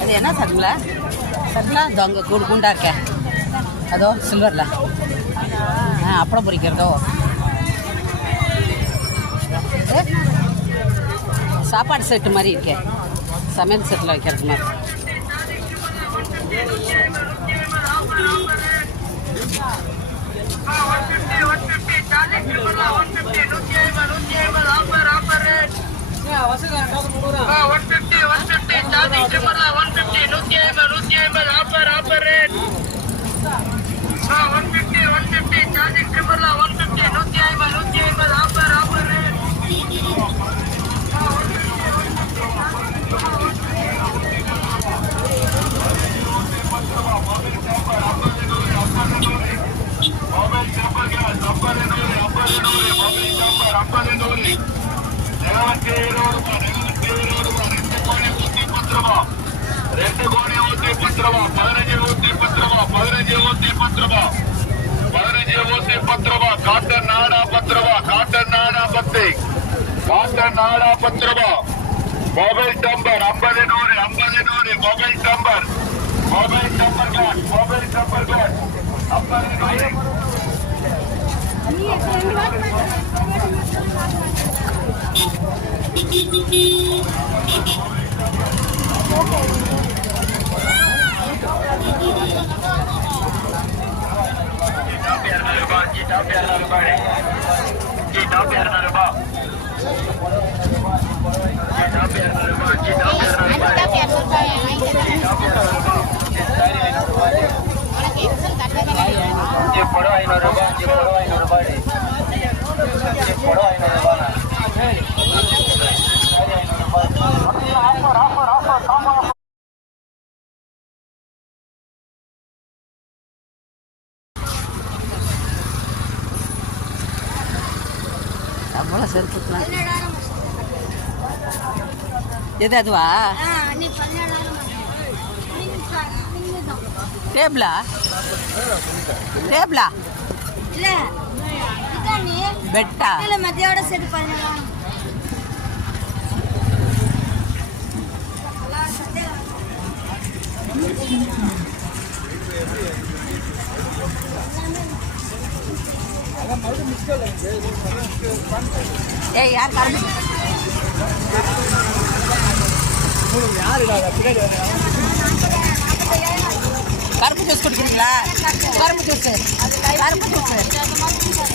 அது என்ன சர்மிளா சர்மிளா அது அங்கே கூடு குண்டா இருக்க. அதோ சில்வரில் ஆ அப்பளம் பொரிக்கிறதோ ஏ, சாப்பாடு செட்டு மாதிரி இருக்கே. சமையல் செட்டில் வைக்கிறது மாதிரி. Por favor, ரெண்டு கோடி ஊத்தி பத்து ரூபா பதினஞ்சு ஊத்தி பத்து ரூபா பதினஞ்சு ஊத்தி பத்து ரூபா பதினஞ்சு ஊத்தி பத்து ரூபா காட்டன் நாடா பத்து ரூபா காட்டன் நாடா பத்து காட்டன் நாடா பத்து ரூபா மொபைல் நம்பர் ஐம்பது நூறு ஐம்பது நூறு mobile number mobile number card mobile number card ஐம்பது நூறு పొడవు ఐనూరు రూపాయలు పొడవు ఐనూరు రూపాయలు அவ்வளோ செருப்புக்கலாம் எது அதுவா? டேபிளா? டேபிளா? பெட்டா? இல்ல மத்தியோட சேர்த்து பண்ணலாம் Thank you. ஏய் யார் கரும்பு கரும்பு ஜூஸ் குடிக்கிறீங்களா? கரும்பு ஜூஸ் கரும்பு ஜூஸ்